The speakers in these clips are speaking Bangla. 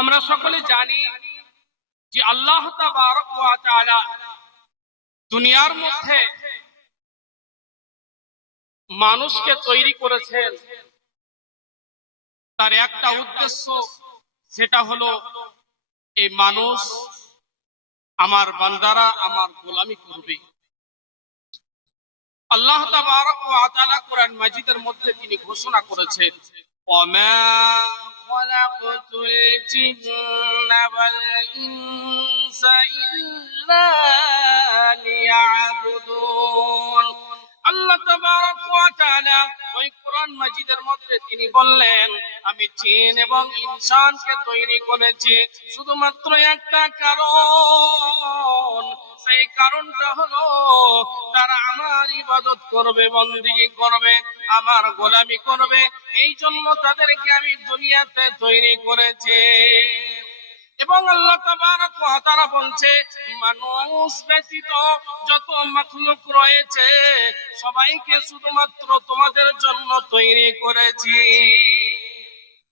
আমরা সকলে জানি যে আল্লাহ দুনিয়ার মধ্যে মানুষকে তৈরি করেছেন। তার একটা উদ্দেশ্য সেটা হলো, এই মানুষ আমার বান্দারা আমার গোলামি করবে। আল্লাহ তাবারক ওয়া তাআলা কোরআন মাজিদের মধ্যে তিনি ঘোষণা করেছেন ওমা খলাকতুল জিন্না ওয়াল ইনসা ইল্লা লিয়াবুদুন আল্লাহ তাবারক ওয়া তাআলা ওই কোরআন মাজিদের মধ্যে তিনি বললেন, আমি জিন এবং ইনসানকে তৈরি করেছি শুধুমাত্র একটা কারণ। সেই কারণটা হলো, তারা আমার ইবাদত করবে, বন্দিগি করবে, আমার গোলামি করবে। এই জন্য তাদেরকে আমি দুনিয়াতে তৈরি করেছি। এবং আল্লাহ তাআলা বলছে, মানুষ ব্যতীত যত মাখলুক রয়েছে, সবাইকে শুধুমাত্র তোমাদের জন্য তৈরি করেছি।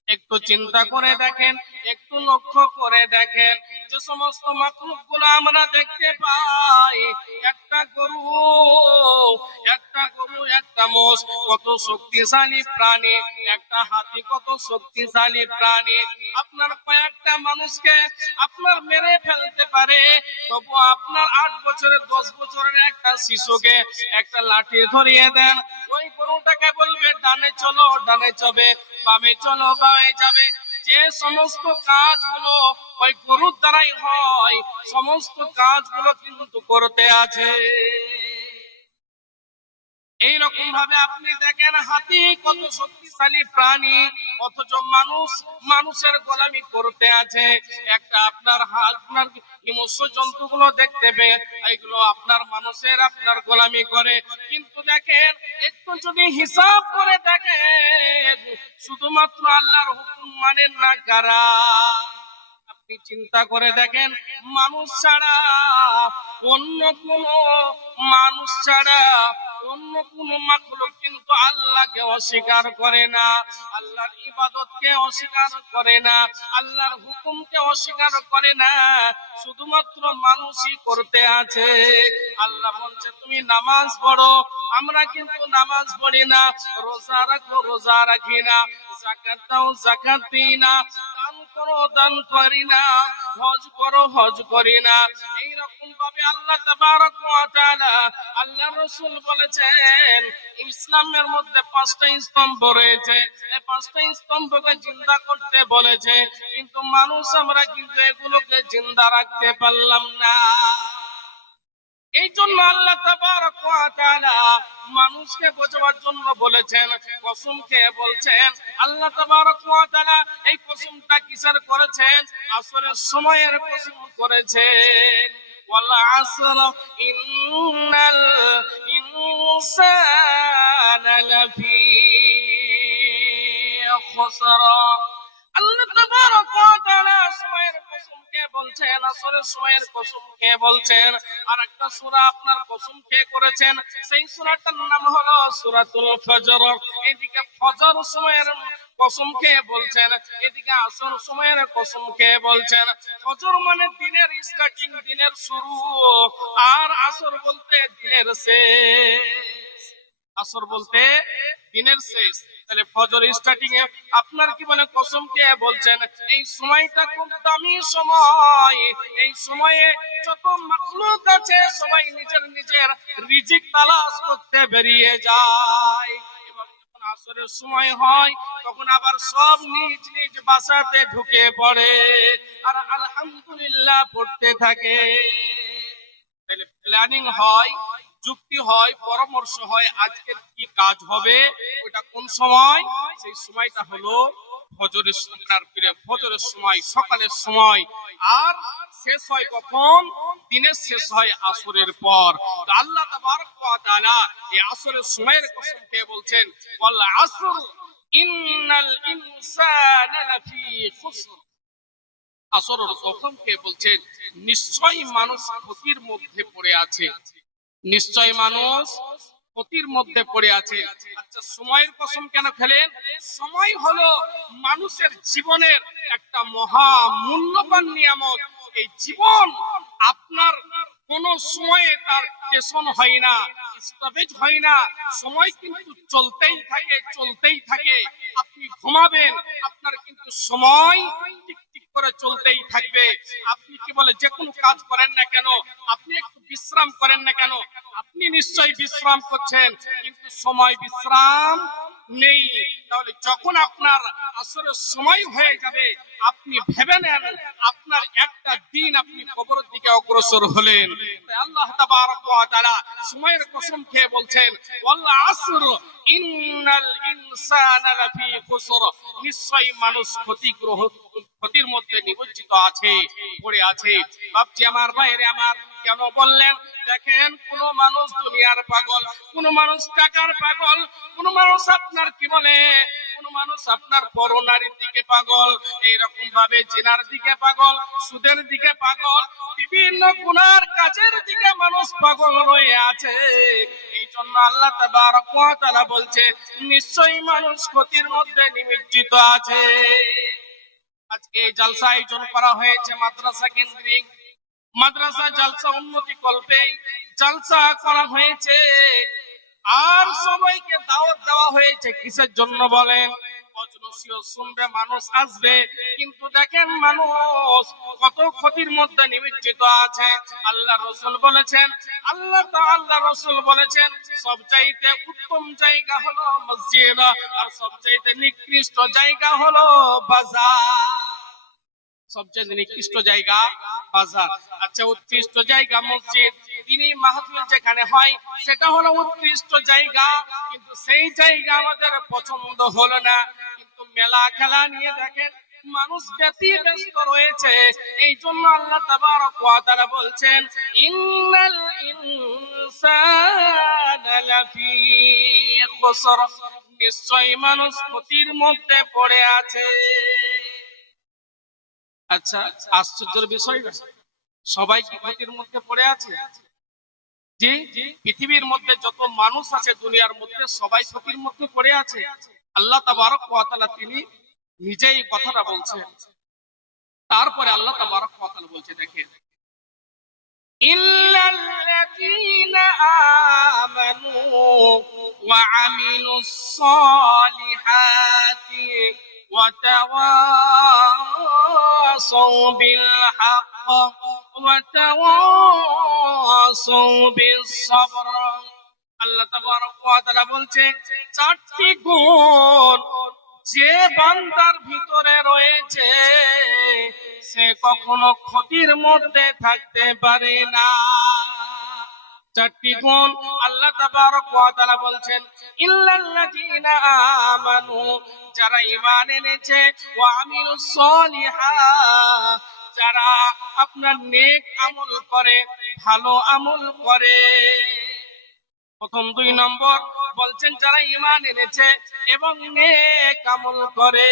একটু চিন্তা করে দেখেন, একটু লক্ষ্য করে দেখেন যে সমস্ত মাখলুকগুলো আমরা দেখতে পাই, একটা গরু একটা গরু, একটা মোষ, কত শক্তিশালী প্রাণী, একটা হাতি কত শক্তিশালী প্রাণী। আপনার কয়েকটা মানুষকে আপনার মেরে ফেলতে পারে, তবু আপনার আট বছরের, দশ বছরের একটা শিশুকে একটা লাঠি ধরিয়ে দেন। ওই গরুটাকে বলবে, ডানে চলো, ডানে যাবে, বামে চলো, বামে যাবে। যে সমস্ত কাজগুলো ওই গরুর দ্বারাই হয় সমস্ত কাজগুলো কিন্তু করতে আছে। এইরকম ভাবে আপনি দেখেন হাতি কত শক্তিশালী প্রাণী, অথচ মানুষ, মানুষের গোলামি করতে আছে। একটা আপনার আপনার হিমস্য জন্তুগুলো দেখতে পেয়ে, এইগুলো আপনার মানুষের আপনার গোলামি করে। কিন্তু দেখেন, একটু যদি হিসাব করে দেখেন, শুধুমাত্র আল্লাহর হুকুম মানেন না কারা? আপনি চিন্তা করে দেখেন, মানুষ ছাড়া অন্য কোন মানুষ ছাড়া অন্য কোন মাখলুক কিন্তু আল্লাহকে অস্বীকার করে না। আল্লাহর ইবাদতকে অস্বীকার করে না। আল্লাহর হুকুমকে অস্বীকার করে না। শুধুমাত্র মানুষই করতে আছে। আল্লাহ বলছে, তুমি নামাজ পড়ো, আমরা কিন্তু নামাজ পড়ি না। রোজা রাখো, রোজা রাখি না। জাকাত দাও জাকাত দিই না। করো না, হজ করো, হজ করি না। এইরকম ভাবে আল্লাহ আল্লাহ বলেছেন, ইসলামের মধ্যে পাঁচটা স্তম্ভ রয়েছে। এই পাঁচটা স্তম্ভকে জিন্দা করতে বলেছে, কিন্তু মানুষ আমরা কিন্তু এগুলোকে জিন্দা রাখতে পারলাম না। এই জন্য আল্লাহ মানুষকে বোঝাবার জন্য বলেছেন, কসম খেয়ে বলছেন, আল্লাহ ওয়া এই কসমটা কিসের করেছেন? আসলে সময়ের কসম করেছেন। ইন্নাল আল্লাহ বলছেন আসলে সময়ের কসম খেয়ে বলছেন আর একটা সূরা আপনার কসম খেয়ে করেছেন, সেই সূরাটার নাম হলো সূরাতুল ফজর। এদিকে ফজর সময়ের কসম খেয়ে বলছেন, এদিকে আসর সময়ের কসম খেয়ে বলছেন। ফজর মানে দিনের স্টার্টিং দিনের শুরু, আর আসর বলতে দিনের শেষ। আসর বলতে দিনের শেষ। তাহলে ফজর স্টার্টিং এ আপনার কি বলে কসম কে বলছেন? এই সময়টা খুব দামি সময়। এই সময়ে যত মাখলুক আছে, সবাই নিজের নিজের রিজিক তালাশ করতে বেরিয়ে যায়। আসরের সময় হয়, তখন আবার সব নিজ নিজ বাসাতে ঢুকে পড়ে। আর আলহামদুলিল্লাহ পড়তে থাকে। প্ল্যানিং হয় যুক্তি হয়, পরামর্শ হয়, আজকের কি কাজ হবে, ওটা কোন সময়? সেই সময়টা হলো ফজরের সময় সকালের সময়। আর শেষ হয় কখন? দিনের শেষ হয় আসরের পর। আল্লাহ এই আসরের সময়ের বলছেন আসর বলছেন, নিশ্চয়ই মানুষ ক্ষতির মধ্যে পড়ে আছে। নিশ্চয় মানুষ ক্ষতির মধ্যে পড়ে আছে। আচ্ছা সময়ের কসম কেন খেলেন? সময় হলো মানুষের জীবনের একটা মহা মূল্যবান নিয়ামত। এই জীবন আপনার কোন সময়ে তার স্টেশন হয় না স্টপেজ হয় না। সময় কিন্তু চলতেই থাকে চলতেই থাকে। আপনি ঘুমাবেন, আপনার কিন্তু সময় টিক করে চলতেই থাকবে। আপনি কি বলে, যে কোনো কাজ করেন না কেন, আপনি একটু বিশ্রাম করেন না কেন, আপনি নিশ্চয়ই বিশ্রাম করছেন, কিন্তু সময় বিশ্রাম নেই। তাহলে যখন আপনার আসরের সময় হয়ে যাবে, আপনি ভেবে নেন, আপনার একটা দিন আপনি কবরের দিকে অগ্রসর হলেন। আল্লাহ তাআলা সময়ের কসম খেয়ে বলছেন আসর ইন্নাল ইনসানা লাফি খুসর। নিশ্চয়ই মানুষ ক্ষতিগ্রহ ক্ষতির মধ্যে আছে, পড়ে আছে। ভাবছি, আমার বাইরে আমার কেন বললেন? দেখেন, কোন মানুষ দুনিয়ার পাগল, কোন মানুষ টাকার পাগল, কোন মানুষ আপনার কি বলে? কোন মানুষ আপনার দিকে পাগল, এইরকম ভাবে দিকে পাগল, সুদের দিকে পাগল, বিভিন্ন কাজের দিকে মানুষ পাগল হয়ে আছে। এই জন্য আল্লাহ তাআলা বলছে, নিশ্চয়ই মানুষ ক্ষতির মধ্যে নিমজ্জিত আছে। আজকে এই জালসা আয়োজন করা হয়েছে মাদ্রাসা কেন্দ্রিক মাদ্রাসা জালসা উন্নতি কল্পে জালসা করা হয়েছে। আর সবাইকে দাওয়াত দেওয়া হয়েছে, কিসের জন্য বলেন? আল্লাহ রসুল বলেছেন বলেছেন, সবচাইতে উত্তম জায়গা হলো মসজিদ, আর সবচাইতে নিকৃষ্ট জায়গা হলো বাজার। সবচেয়ে নিকৃষ্ট জায়গা বাজার আচ্ছা উৎকৃষ্ট জায়গা মসজিদ। তিনি মাহফিল যেখানে হয়, সেটা হলো উৎকৃষ্ট জায়গা। কিন্তু সেই জায়গা আমাদের পছন্দ হলো না। কিন্তু মেলা খেলা নিয়ে দেখেন, মানুষ ব্যতি ব্যস্ত রয়েছে। এই জন্য আল্লাহ ওয়া তাআলা বলছেন, ইন্নাল নিশ্চয়ই মানুষ ক্ষতির মধ্যে পড়ে আছে। আচ্ছা আশ্চর্যের বিষয় সবাই কি ক্ষতির মধ্যে পড়ে আছে? জি পৃথিবীর মধ্যে যত মানুষ আছে দুনিয়ার মধ্যে, সবাই ক্ষতির মধ্যে পড়ে আছে। আল্লাহ তাবারকালা তিনি নিজেই কথাটা বলছেন। তারপরে আল্লাহ তাবারক ওয়াতালা বলছে দেখে ইল্লাল্লাযীনা আমানু ওয়া আমিলুস সালিহাতি وتواصوا بالحق وتواصوا بالصبر আল্লাহ তাবারক ওয়া তাআলা বলছে চারটি গুণ যে বান্দার ভিতরে রয়েছে সে কখনো ক্ষতির মধ্যে থাকতে পারে না চারটি গুণ আল্লাহ তাবারক বলছেন আমানু যারা ঈমান এনেছে আমিলুস সলিহাত যারা আপনার নেক আমল করে, ভালো আমল করে। প্রথম দুই নম্বর বলছেন, যারা ঈমান এনেছে এবং নেক আমল করে।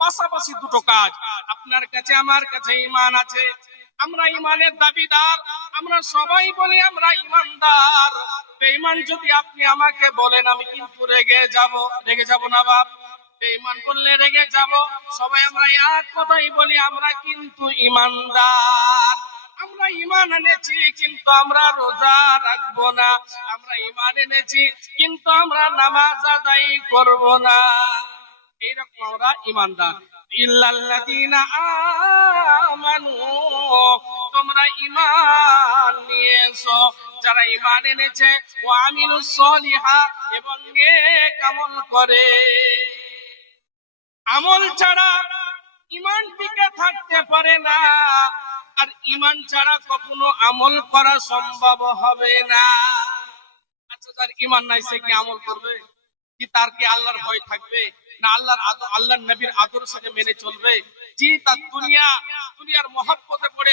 পাশাপাশি দুটো কাজ, আপনার কাছে, আমার কাছে ঈমান আছে। আমরা ইমানের দাবিদার আমরা সবাই বলি, আমরা ইমানদার। বেঈমান যদি আপনি আমাকে বলেন, আমি কিন্তু রেগে যাব। রেগে যাব না, বাপ? বেঈমান বললে রেগে যাব। সবাই আমরা এক কথাই বলি, আমরা কিন্তু ইমানদার। আমরা ইমান এনেছি, কিন্তু আমরা রোজা রাখব না। আমরা ইমান এনেছি, কিন্তু আমরা নামাজ আদায় করব না। এইরকম আমরা ইমানদার ইল্লাল্লাযীনা আমানু তোমরা ঈমান নিয়ে এসো যারা ঈমান এনেছে, ও আমিলুস সলিহাত এবং নেক আমল করে। আমল ছাড়া ঈমান টিকে থাকতে পারে না। আর ঈমান ছাড়া কখনো আমল করা সম্ভব হবে না। আচ্ছা যার ঈমান নাই, সে কি আমল করবে? কি তার কি আল্লাহর ভয় থাকবে? না, আল্লাহর আল্লাহর নবীর আদর্শকে মেনে চলবে? জি তার দুনিয়া, দুনিয়ার মহব্বতে পড়ে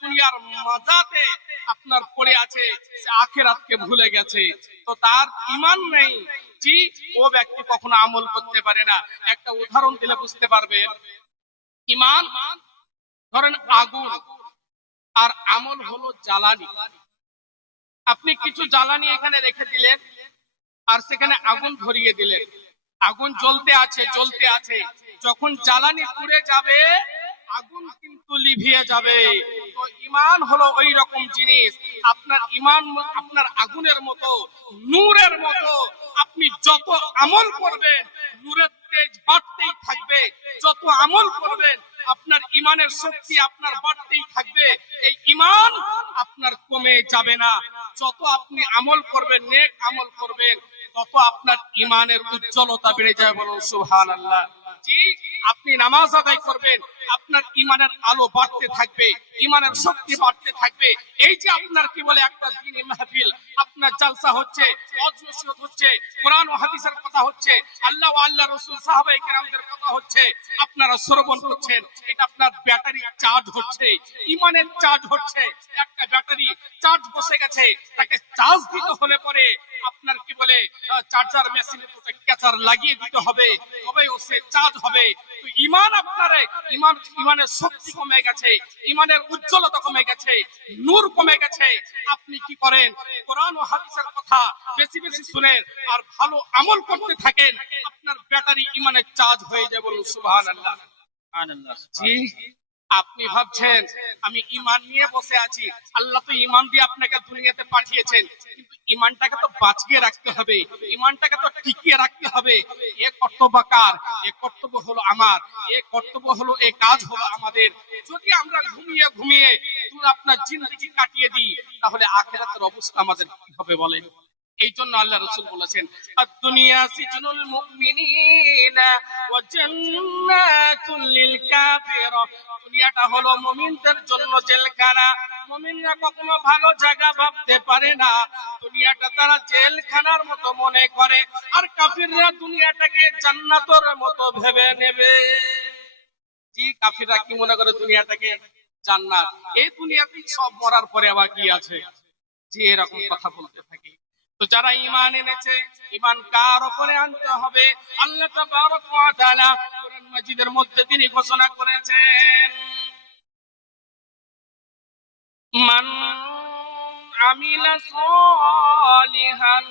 দুনিয়ার মজাতে আপনার পড়ে আছে, সে আখেরাতকে ভুলে গেছে। তো তার ইমান নেই জি ও ব্যক্তি কখনো আমল করতে পারে না। একটা উদাহরণ দিলে বুঝতে পারবেন। ইমান ধরেন আগুন, আর আমল হলো জ্বালানি। আপনি কিছু জ্বালানি এখানে রেখে দিলেন, আর সেখানে আগুন ধরিয়ে দিলেন। আগুন জ্বলতে আছে জ্বলতে আছে। যখন জ্বালানি পুড়ে যাবে, আগুন কিন্তু লিভিয়ে যাবে। তো ইমান হলো ওই রকম জিনিস। আপনার ইমান আপনার আগুনের মতো, নূরের মতো। আপনি যত আমল করবেন, নূরের তেজ বাড়তেই থাকবে। যত আমল করবেন, আপনার ইমানের শক্তি আপনার বাড়তেই থাকবে। এই ইমান আপনার কমে যাবে না। যত আপনি আমল করবেন, নেক আমল করবেন তত আপনার ইমানের উজ্জ্বলতা বেড়ে যায় বলুন সুহান আল্লাহ জি আপনি নামাজ আদায় করবেন, আপনার ইমানের আলো বাড়তে থাকবে, ইমানের শক্তি বাড়তে থাকবে। এই যে আপনার কি বলে একটা দিনী মাহফিল, আপনার জালসা হচ্ছে অজনসিয়ত হচ্ছে, কোরআন ও হাদিসের কথা হচ্ছে, আল্লাহ আল্লাহ রসুল, সাহাবায়ে কেরামদের কথা হচ্ছে, আপনারা শ্রবণ করছেন, এটা আপনার ব্যাটারি চার্জ হচ্ছে, ইমানের চার্জ হচ্ছে, একটা ব্যাটারি চার্জ বসে গেছে, তাকে চার্জ দিতে হলে পরে আপনার কি বলে চার্জার মেশিনে দুটো ক্যাচার লাগিয়ে দিতে হবে তবে ও সে চার্জ হবে। ইমান আপনার ইমান ইমানের শক্তি কমে গেছে ইমানের উজ্জ্বলতা কমে গেছে নূর কমে গেছে। আপনি কি করেন? কোরআন ও হাদিসের কথা বেশি বেশি শুনেন আর ভালো আমল করতে থাকেন। আপনার ব্যাটারি ইমানের চার্জ হয়ে যাবে বলুন সুবহানাল্লাহ জি। আপনি ভাবছেন, আমি ইমান নিয়ে বসে আছি। আল্লাহ তো ইমান দিয়ে আপনাকে দুনিয়াতে পাঠিয়েছেন। ইমানটাকে তো বাঁচিয়ে রাখতে হবে। ইমানটাকে তো টিকিয়ে রাখতে হবে। এ কর্তব্য কার? এ কর্তব্য হলো আমার। এ কর্তব্য হলো, এ কাজ হলো আমাদের। যদি আমরা ঘুমিয়ে ঘুমিয়ে আপনার জিন্দগি কাটিয়ে দিই, তাহলে আখেরাতের অবস্থা আমাদের কি হবে বলেন? এই জন্য আল্লাহ রসুল বলেছেন দুনিয়া সিজনুল মুমিনিনা ওয়া জান্নাতুল লিল কাফির। দুনিয়াটা হলো মুমিনদের জন্য জেলখানা। মুমিনরা কখনো ভালো জায়গা ভাবতে পারে না। দুনিয়াটা তারা জেলখানার মতো মনে করে, আর কাফিররা দুনিয়াটাকে জান্নাতের মতো ভেবে নেবে। জি, কাফিররা কি মনে করে দুনিয়াটাকে জান্নাত? এই দুনিয়াতে সব মরার পরে আবার কি আছে? যে এরকম কথা বলতে থাকি। তো যারা ঈমান এনেছে, ঈমান কার উপরে আনতে হবে? আল্লাহ মাজিদের মধ্যে তিনি ঘোষণা করেছেন, মান সালিহান,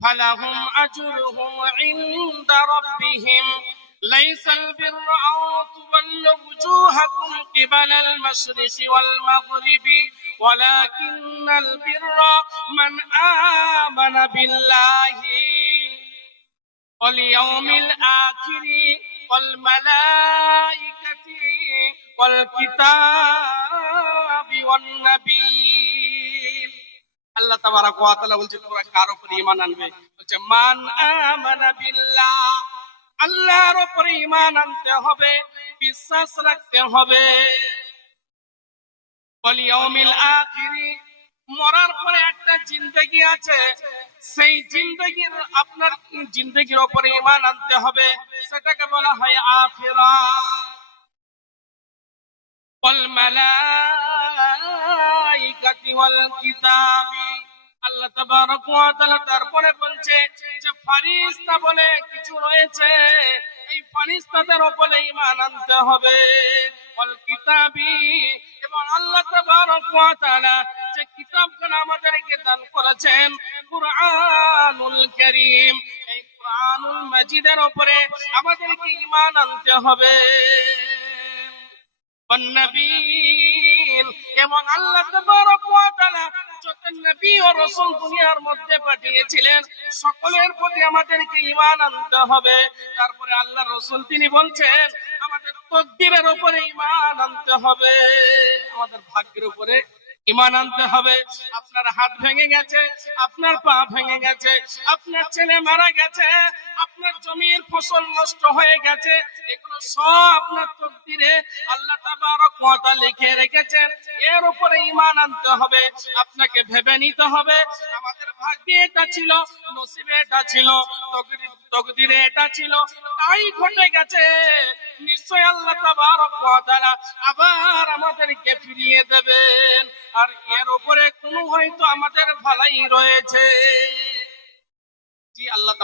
ফালাহুম আজরুহুম ইনদা রাব্বিহিম। ليس البر أن تولوا وجوهكم قبل المشرق والمغرب ولكن البر من آمن بالله واليوم الآخر والملائكة والكتاب والنبي আল্লাহ তাবারাক ওয়া তাআলা বলছে তোমরা কার উপর ঈমান আনবে বলছে মান আমানা বিল্লাহ আল্লাহর উপরে ঈমান আনতে হবে বিশ্বাস রাখতে হবে ওয়াল ইয়াউমিল আখিরি মরার পরে একটা জিন্দগি আছে সেই জিন্দগির আপনার জিন্দগির উপরে ঈমান আনতে হবে সেটাকে বলা হয় আখিরাত والملائكة والكتاب আল্লাহ তাবারক তারপরে বলছে যে ফারিস্তা বলে কিছু রয়েছে। এই ফারিস্তাদের উপরে ঈমান আনতে হবে। ওয়াল কিতাবি। এবং আল্লাহ তাবারক যে কিতাবখানা আমাদেরকে দান করেছেন, কুরআনুল কারীম। এই কুরআনুল মাজিদের উপরে আমাদেরকে ঈমান আনতে হবে। এবং আল্লাহ তাবারক ওয়া তাআলা যত নবী ও মধ্যে পাঠিয়েছিলেন। সকলের প্রতি আমাদেরকে ঈমান আনতে হবে। তারপরে আল্লাহ রসুল তিনি বলছেন, আমাদের তকদিরের উপরে ঈমান আনতে হবে। আমাদের ভাগ্যের উপরে ইমান আনতে হবে। আপনার হাত ভেঙে গেছে, আপনার পা ভেঙে গেছে, আপনার ছেলে মারা গেছে, আপনার জমির ফসল নষ্ট হয়ে গেছে, এগুলো সব আপনার তকদিরে আল্লাহ তাবারক ওয়া তাআলা লিখে রেখেছেন। এর উপরে ইমান আনতে হবে, আপনাকে ভেবে নিতে হবে। আমাদের তাই ঘটে গেছে। নিশ্চয় আল্লাহ আবার আমাদেরকে ফিরিয়ে দেবেন। আর এর উপরে কোনো হয়তো আমাদের ভালাই রয়েছে। জি, আল্লাহ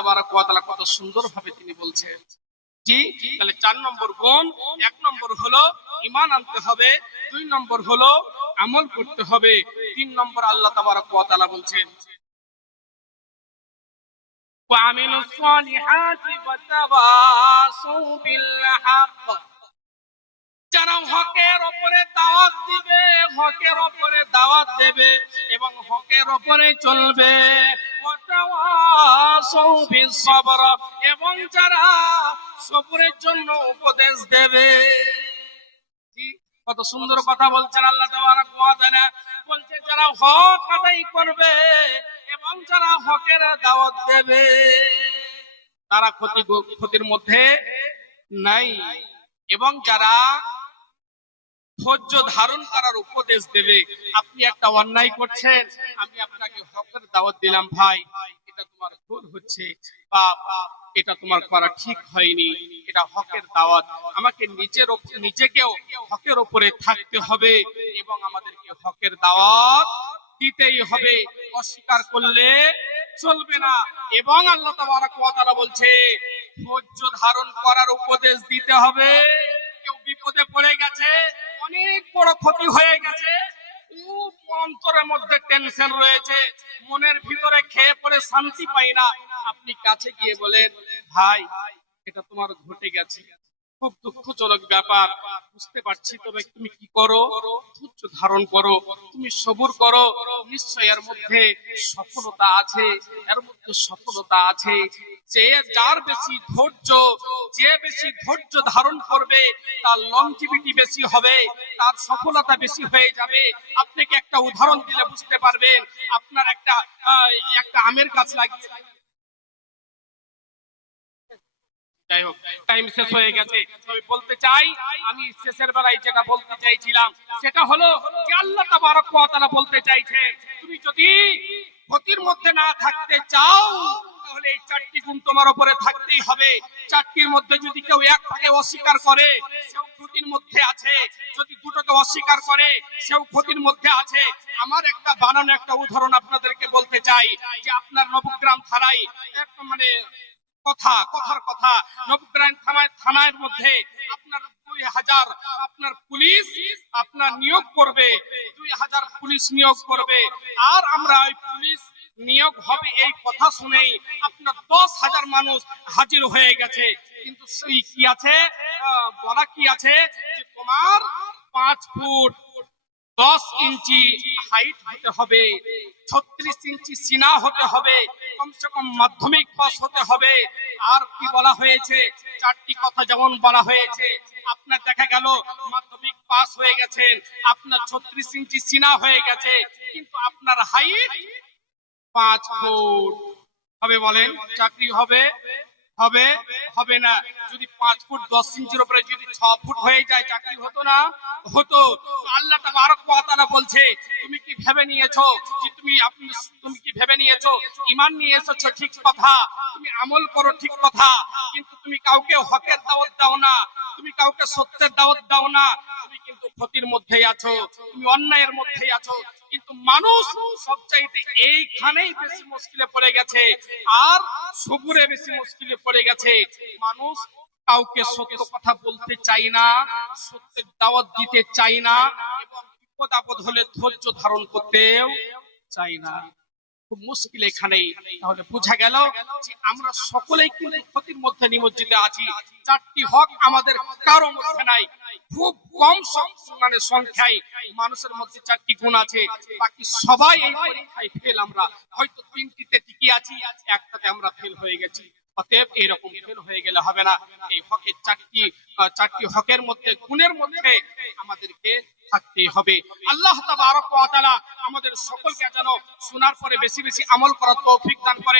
তিনি বলছেন। জি, তাহলে চার নম্বর গুণ, এক নম্বর হলো ইমান আনতে হবে, দুই নম্বর হলো আমল করতে হবে, তিন নম্বর আল্লাহ তাবারক বলছেন। وعملوا الصالحات وتواصوا بالحق যারা হকের ওপরে দাওয়াত দিবে হকের ওপরে দাওয়াত দেবে এবং হকের ওপরে চলবে ওয়াতাওয়াসাউ বিসসবর এবং যারা সবরের জন্য উপদেশ দেবে কি? কত সুন্দর কথা বলছেন আল্লাহ তাবারক ওয়া তাআলা বলছে যারা হক আদায় করবে এবং যারা হকের দাওয়াত দেবে, তারা ক্ষতি ক্ষতির মধ্যে নাই। এবং যারা ধৈর্য ধারণ করার উপদেশ দেবে, আপনি একটা অন্যায় করছেন, আমি আপনাকে হকের দাওয়াত দিলাম ভাই, এটা তোমার ভুল হচ্ছে। বা এটা তোমার করা ঠিক হয়নি, এটা হকের দাওয়াত। আমাকে নিজের নিজেকেও হকের উপরে থাকতে হবে এবং আমাদেরকে হকের দাওয়াত দিতেই হবে। অস্বীকার করলে চলবে না। এবং আল্লাহ তাআলা বলছে, ধৈর্য ধারণ করার উপদেশ দিতে হবে। কেউ বিপদে পড়ে গেছে, অনেক বড় ক্ষতি হয়ে গেছে, খুব অন্তরের মধ্যে টেনশন রয়েছে। মনের ভিতরে খেয়ে পড়ে শান্তি পাই না। আপনি কাছে গিয়ে বলেন, ভাই, এটা তোমার ঘটে গেছে। খুব দুঃখজনক ব্যাপার। বুঝতে পারছি তবে তুমি কি করো? ধৈর্য ধারণ করো। তুমি সবুর করো। নিশ্চয় এর মধ্যে সফলতা আছে। এর মধ্যে সফলতা আছে। যে যার বেশি ধৈর্য, যে বেশি ধৈর্য ধারণ করবে, তার লংজিভিটি বেশি হবে, তার সফলতা বেশি হয়ে যাবে। আপনাকে একটা উদাহরণ দিলে বুঝতে পারবেন। আপনার একটা একটা আমের গাছ লাগিয়ে যাই হোক টাইম শেষ হয়ে গেছে। তবে বলতে চাই, আমি শেষের বেলায় যেটা বলতে চাইছিলাম, সেটা হলো আল্লাহ বলতে চাইছে, তুমি যদি ক্ষতির মধ্যে না থাকতে চাও, তাহলে এই চারটি গুণ তোমার উপরে থাকতেই হবে। চারটির মধ্যে যদি কেউ অস্বীকার করে, সেও ক্ষতির মধ্যে আছে। যদি দুটোকে অস্বীকার করে, সেও ক্ষতির মধ্যে আছে। আমার একটা বানানো একটা উদাহরণ আপনাদেরকে বলতে চাই, যে আপনার নবগ্রাম থানায় একটা মানে কথা, কথার কথা। নবগ্রাম থানায় থানার মধ্যে আপনার দুই হাজার আপনার পুলিশ আপনার নিয়োগ করবে, দুই হাজার পুলিশ নিয়োগ করবে। আর আমরা ওই পুলিশ নিয়োগ হবে এই কথা শুনেই আপনার দশ হাজার মানুষ হাজির হয়ে গেছে। কিন্তু সেই কি আছে? বলা কি আছে? তোমার পাঁচ ফুট দশ ইঞ্চি হাইট হতে হবে, ছত্রিশ ইঞ্চি সিনা হতে হবে, কমসে কম মাধ্যমিক পাস হতে হবে। আর কি বলা হয়েছে? চারটি কথা যেমন বলা হয়েছে, আপনার দেখা গেল মাধ্যমিক পাস হয়ে গেছেন, আপনার ছত্রিশ ইঞ্চি সিনা হয়ে গেছে, কিন্তু আপনার হাইট পাঁচ ফুট। হবে বলেন, চাকরি হবে হবে হবে না। যদি পাঁচ ফুট দশ ইঞ্চির উপরে যদি ছ ফুট হয়ে যায়, চাকরি হতো না? হতো। আল্লাহ ওয়া বলছে, তুমি কি ভেবে নিয়েছো যে তুমি আপনি তুমি কি ভেবে নিয়েছো? ঈমান নিয়ে এসেছ ঠিক কথা। তুমি আমল করো ঠিক কথা। কিন্তু তুমি কাউকে হকের দাওয়াত দাও না। তুমি কাউকে সত্যের দাওয়াত দাও না। তুমি কিন্তু ক্ষতির মধ্যেই আছো। তুমি অন্যায়ের মধ্যেই আছো। মানুষ সবচাইতে এইখানেই বেশি মুশকিলে পড়ে গেছে। আর সবুরে বেশি মুশকিলে পড়ে গেছে। মানুষ কাউকে সত্য কথা বলতে চাই না, সত্যের দাওয়াত দিতে চাই না, এবং বিপদ আপদ হলে ধৈর্য ধারণ করতেও চাই না। খুব মুশকিল এখানেই। তাহলে বোঝা গেল যে আমরা সকলেই কিন্তু ক্ষতির মধ্যে নিমজ্জিত আছি। চারটি হক আমাদের কারও মধ্যে নাই। খুব কম মানে সংখ্যায় মানুষের মধ্যে চারটি গুণ আছে। বাকি সবাই এই পরীক্ষায় ফেল আমরা। হয়তো তিনটিতে টিকে আছি, একটাতে আমরা ফেল হয়ে গেছি। অতএব এরকম ফেল হয়ে গেলে হবে না। এই হকের চারটি চারটি হকের মধ্যে, গুণের মধ্যে আমাদেরকে থাকতে হবে। আল্লাহ তাআলা আমাদের সকলকে যেন শোনার পরে বেশি বেশি আমল করার তৌফিক দান করে।